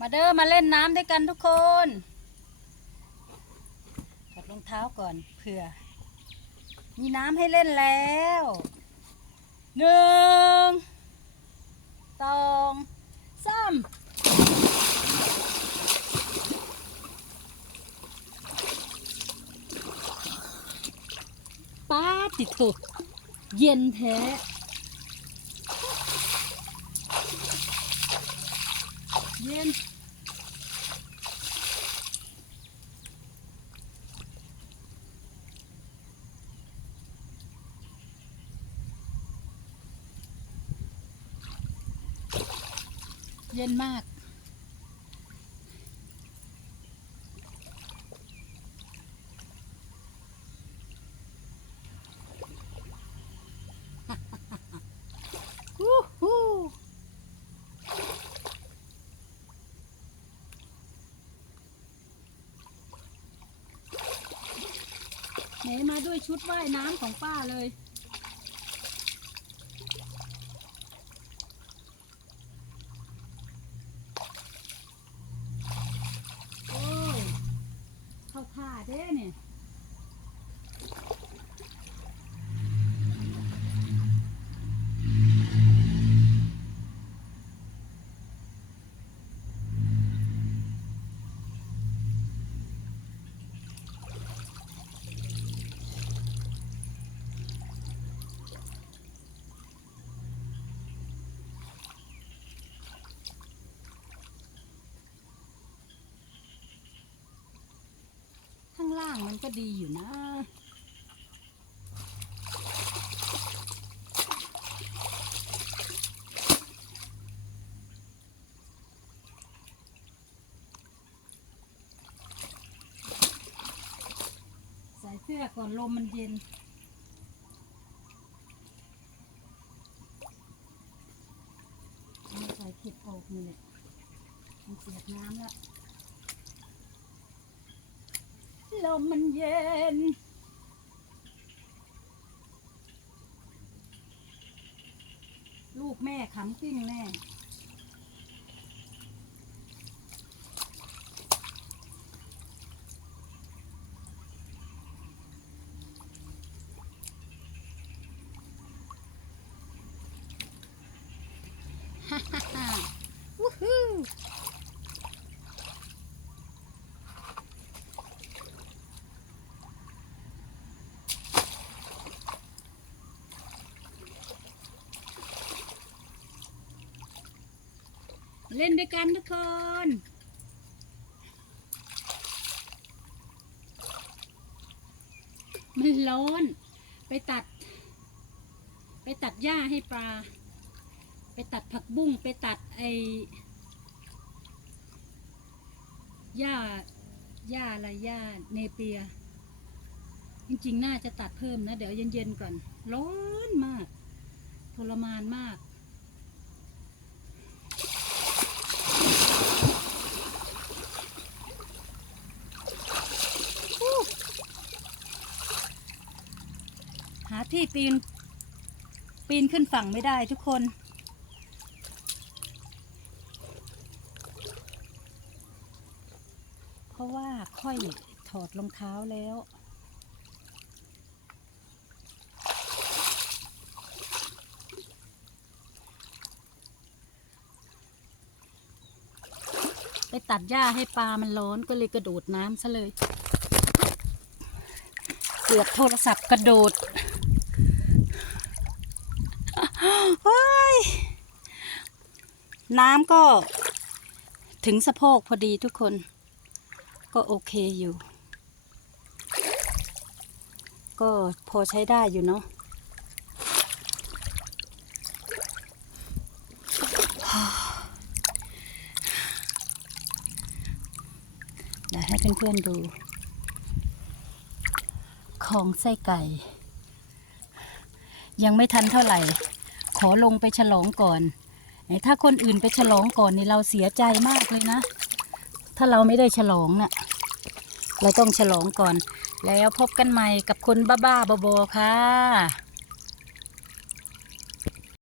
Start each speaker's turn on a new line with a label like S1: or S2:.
S1: มาเด้อมาเล่นน้ำด้วยกันทุกคนถอดรองเท้าก่อนเผื่อ มีน้ำให้เล่นแล้วหนึ่งสองสามป้าติดถูกเย็นแท้เย็น เย็นมาก ฮู้ฮู้ไหนมาด้วยชุดว่ายน้ำของป้าเลย โอ้ย เข้าท่าเด้เนี่ย ข้าง ล่างมันก็ดีอยู่นะ ใส่เสื้อก่อนลมมันเย็นใส่เก็บออกนี่แหละมันเสียดน้ำแล้ว ลมมันเย็น ลูกแม่ขำกิ้งแม่ฮ่าฮ่าฮ่าวู้ฮู้ เล่นด้วยกันทุกคนมันร้อน ไปตัด ไปตัดหญ้าให้ปลา ไปตัดผักบุ้ง ไปตัดไอหญ้าหญ้าอะไรหญ้าเนเปีย จริงๆ น่าจะตัดเพิ่มนะ เดี๋ยวเย็นๆก่อน ร้อนมากทรมานมาก ที่ปีน ปีนขึ้นฝั่งไม่ได้ทุกคน เพราะว่าค่อยถอดรองเท้าแล้วไปตัดหญ้าให้ปลามันร้อนก็เลยกระโดดน้ำซะเลยเสือกโทรศัพท์กระโดด น้ำก็ถึงสะโพกพอดีทุกคน ก็โอเคอยู่ ก็พอใช้ได้อยู่เนาะเดี๋ยวให้เพื่อนๆดู ของไส้ไก่ ยังไม่ทันเท่าไหร่ ขอลงไปฉลองก่อนถ้าคนอื่นไปฉลองก่อนนี่เราเสียใจมากเลยนะ ถ้าเราไม่ได้ฉลองน่ะ เราต้องฉลองก่อน แล้วพบกันใหม่กับคนบ้าๆบอๆค่ะ